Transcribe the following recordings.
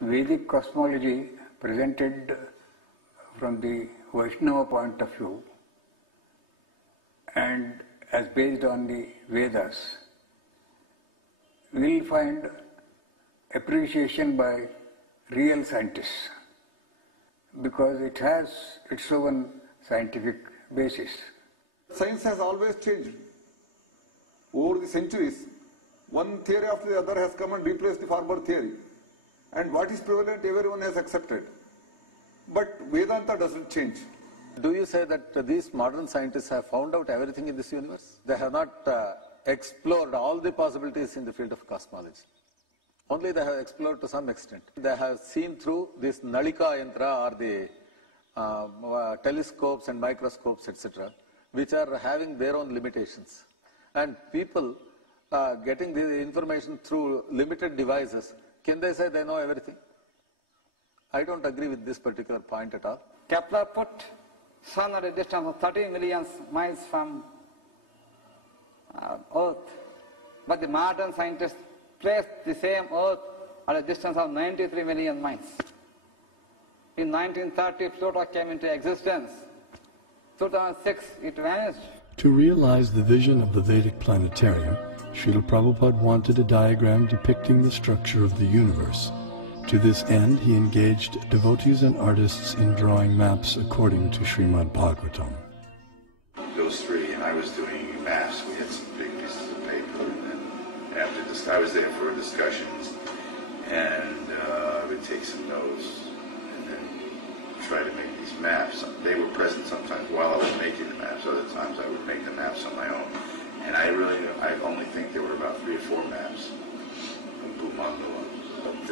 Vedic cosmology presented from the Vaishnava point of view and as based on the Vedas, we will find appreciation by real scientists because it has its own scientific basis. Science has always changed. Over the centuries, one theory after the other has come and replaced the former theory. And what is prevalent, everyone has accepted. But Vedanta doesn't change. Do you say that these modern scientists have found out everything in this universe? They have not explored all the possibilities in the field of cosmology. Only they have explored to some extent. They have seen through this Nalika Yantra or the telescopes and microscopes, etc., which are having their own limitations. And people getting the information through limited devices, can they say they know everything? I don't agree with this particular point at all. Kepler put Sun at a distance of 30 million miles from Earth, but the modern scientists placed the same Earth at a distance of 93 million miles. In 1930, Pluto came into existence. 2006, it vanished. To realize the vision of the Vedic planetarium, Srila Prabhupada wanted a diagram depicting the structure of the universe. To this end, he engaged devotees and artists in drawing maps according to Srimad Bhagavatam. Those three, and I was doing maps. We had some big pieces of paper, and then after this, I was there for discussions, and I would take some notes, and then try to make these maps. They were present sometimes while I was making the maps. Other times I would make the maps on my own. And I only think there were about 3 or 4 maps from Bhumandala. But,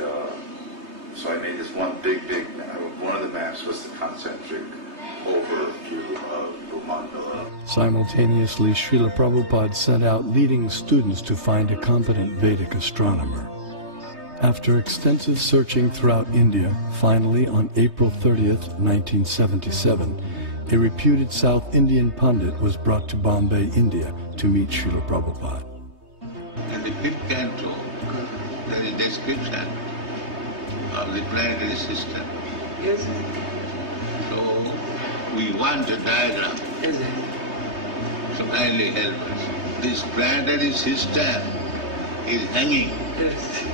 so I made this one big map. One of the maps was the concentric overview of Bhumandala. Simultaneously, Srila Prabhupada sent out leading students to find a competent Vedic astronomer. After extensive searching throughout India, finally on April 30th, 1977, a reputed South Indian Pandit was brought to Bombay, India, to meet Srila Prabhupada. In the 5th canto, there is description of the planetary system. Yes, So, we want a diagram. yes, So kindly help us. This planetary system is hanging. yes.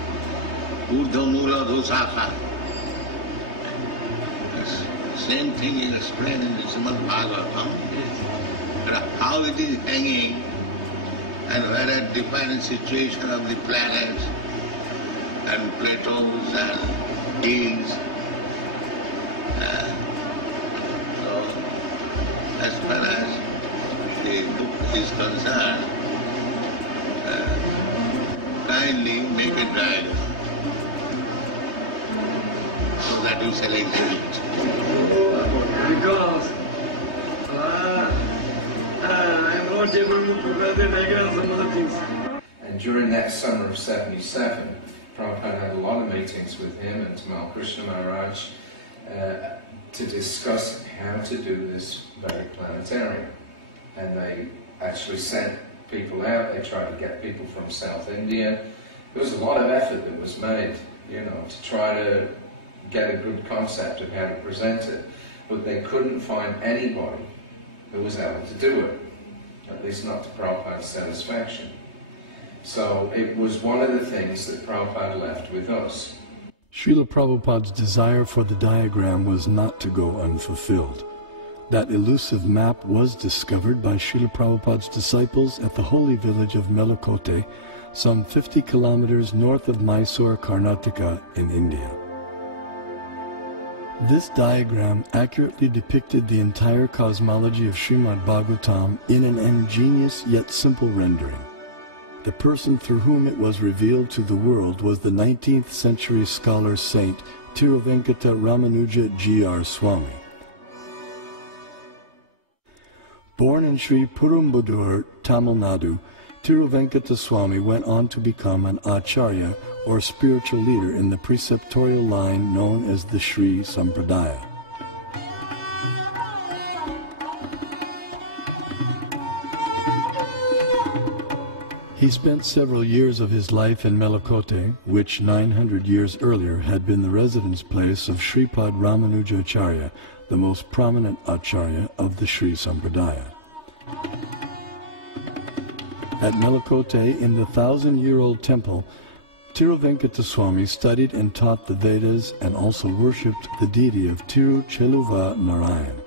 Urdhamula dosaka. Same thing is explained in the Srimad Bhagavatam. How it is hanging and where a different situation of the planets and Platos and kings. So, as far as the book is concerned, kindly make a diagram so that you shall exhibit. Because I'm not able to prepare the diagram and other things. And during that summer of 77, Prabhupada had a lot of meetings with him and Tamal Krishna Maharaj to discuss how to do this Vedic planetarium. And they actually sent people out, they tried to get people from South India. There was a lot of effort that was made, to try to get a good concept of how to present it. But they couldn't find anybody who was able to do it, at least not to Prabhupada's satisfaction. So it was one of the things that Prabhupada left with us. Srila Prabhupada's desire for the diagram was not to go unfulfilled. That elusive map was discovered by Srila Prabhupada's disciples at the holy village of Melakote, some 50 kilometers north of Mysore, Karnataka in India. This diagram accurately depicted the entire cosmology of Srimad Bhagavatam in an ingenious yet simple rendering. The person through whom it was revealed to the world was the 19th century scholar saint Tiruvenkata Ramanuja G.R. Swami. Born in Sri Perumbudur, Tamil Nadu, Tiruvenkata Swami went on to become an acharya or spiritual leader in the preceptorial line known as the Sri Sampradaya. He spent several years of his life in Melakote, which 900 years earlier had been the residence place of Sripad Ramanujacharya, the most prominent acharya of the Sri Sampradaya. At Melakote, in the 1,000-year-old temple, Tiruvenkataswamy studied and taught the Vedas and also worshipped the deity of Tirucheluva Narayan.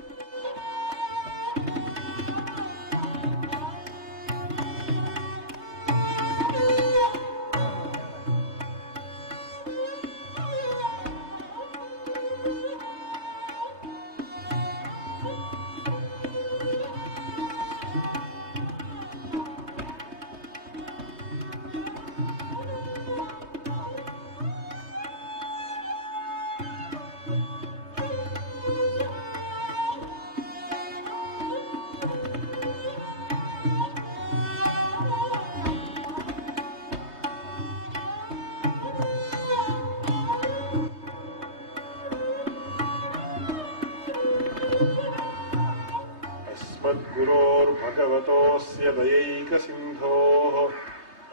भगवतोऽस्य दयैकसिन्धोः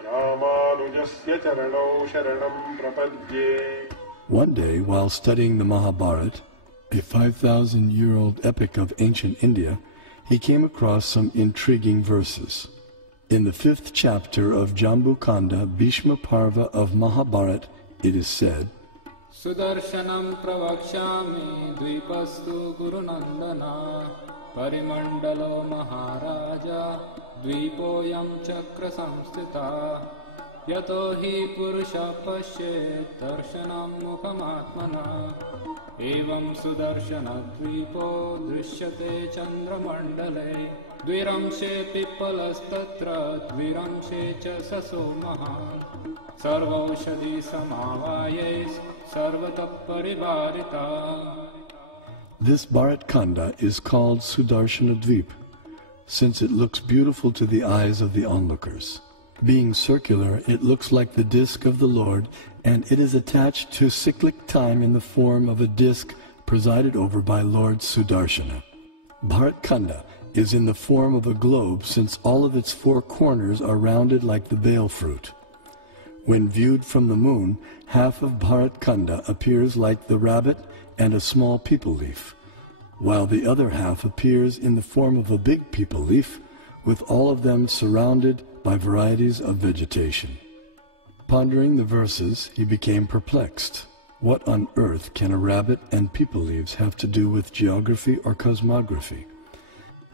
रामानुजस्य चरणौ शरणं प्रपद्ये. One day, while studying the Mahabharata, a 5,000-year-old epic of ancient India, he came across some intriguing verses. In the 5th chapter of Jambukanda, Bhishma Parva of Mahabharata, it is said, Sudarshanam pravakshami dvipastu gurunandana parimandalo maharaja dvipoyam chakra samstita yato hi purusha pashyet darshanam mukhamatmana evam sudarshana dvipo drishyate chandramandale dviramshe pippalastatra dviramshe cha saso maha sarvaushadhi samavayes sarvata parivarita. This Bharat Khanda is called Sudarshana Dvip, since it looks beautiful to the eyes of the onlookers. Being circular, it looks like the disk of the Lord, and it is attached to cyclic time in the form of a disk presided over by Lord Sudarshana. Bharat Khanda is in the form of a globe, since all of its 4 corners are rounded like the bale fruit. When viewed from the moon, half of Bharat Khanda appears like the rabbit and a small peepal leaf, while the other half appears in the form of a big peepal leaf, with all of them surrounded by varieties of vegetation. Pondering the verses, he became perplexed. What on earth can a rabbit and peepal leaves have to do with geography or cosmography?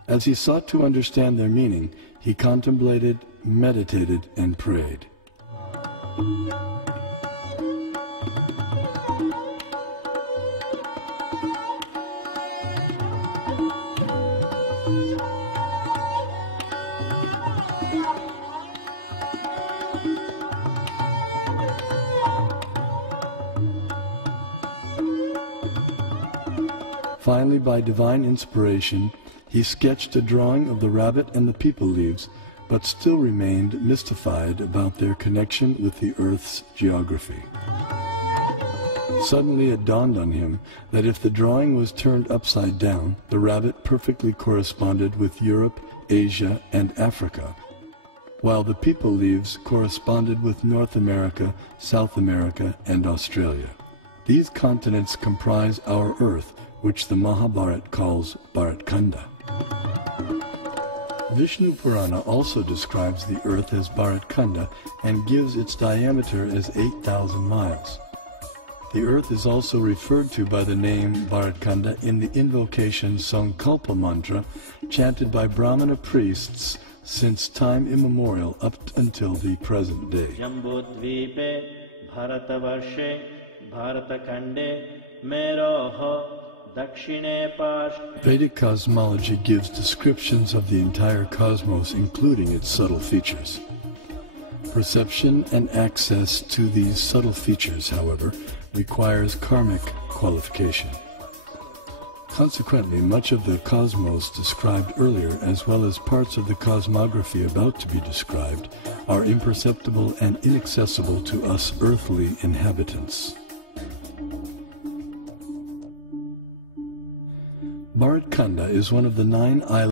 As he sought to understand their meaning, he contemplated, meditated, and prayed. Finally, by divine inspiration, he sketched a drawing of the rabbit and the peepal leaves, but still remained mystified about their connection with the Earth's geography. Suddenly it dawned on him that if the drawing was turned upside down, the rabbit perfectly corresponded with Europe, Asia, and Africa, while the peepal leaves corresponded with North America, South America, and Australia. These continents comprise our Earth, which the Mahabharata calls Bharat Khanda. Vishnu Purana also describes the earth as Bharat Khanda and gives its diameter as 8,000 miles. The earth is also referred to by the name Bharat Khanda in the invocation Sankalpa mantra chanted by Brahmana priests since time immemorial up until the present day. Jambudvipe Bharatavarshe Bharatakande Meroho Vedic cosmology gives descriptions of the entire cosmos, including its subtle features. Perception and access to these subtle features, however, requires karmic qualification. Consequently, much of the cosmos described earlier, as well as parts of the cosmography about to be described, are imperceptible and inaccessible to us earthly inhabitants. Bharat Khanda is one of the 9 islands